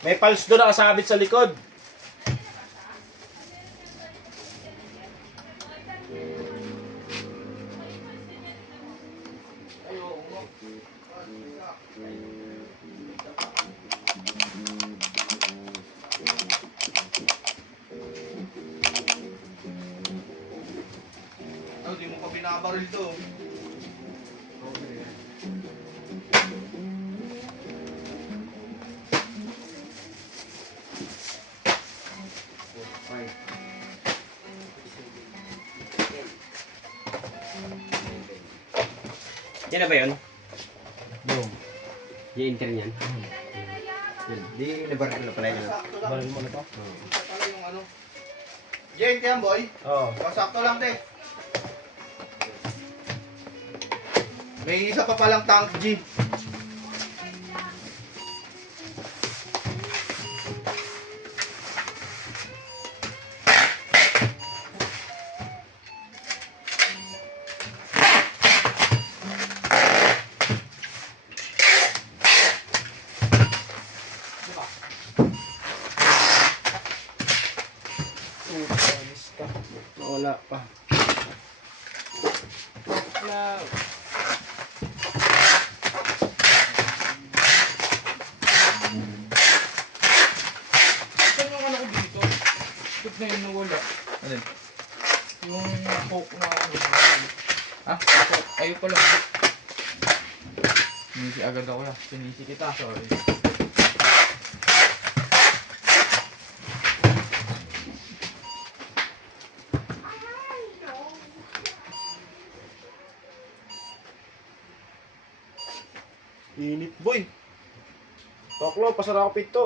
May pulse doon nakasabit sa likod. Di mo pa binabaril to. Yan na ba yun? Yung. I-enter niyan? Di nabaril na pala yun. Sakto lang. Baril mo na to? Ito pala yung ano. Jane, yan boy. Oo. Sakto lang din. May isa pa palang tank G. Wala pa. Wala. Saan yung ano ko dito? Ba't na yun nawala? Ano? Yung coke na ano. Ha? Ayaw pala. Sinisi agad ako yan. Sinisi kita. Sorry. Init boy. Toklo, pasara ako pito.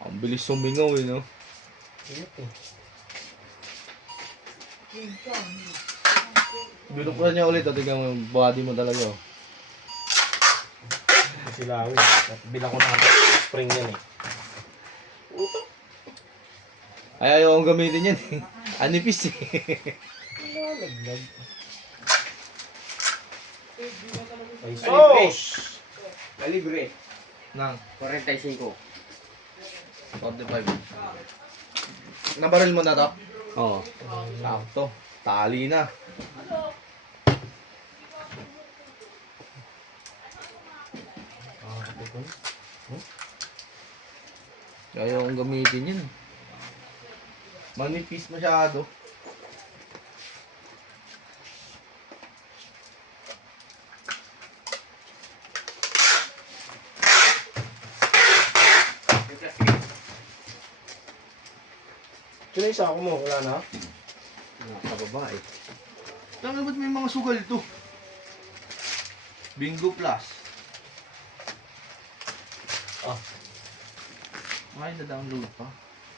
Ang bilis sumingaw eh, no? Init eh. Binuklan niya ulit, tingnan mo yung body mo talaga. Oh. Silawin. Bilang ko na spring yan eh. Uto. Ay, ayaw akong gamitin yan eh. Anipis eh. Laglag. Ay, Libre. sos! Libre. Nang 45. 45. Nabaril mo na to? Oo. Sakto. Tali na. Ayaw akong gamitin yan. Manipis masyado. Sino yung sako mo? Wala na? Nakababa eh. Tanga ba't may mga sugal to? Bingo Plus. Ah. Ay, na-download pa.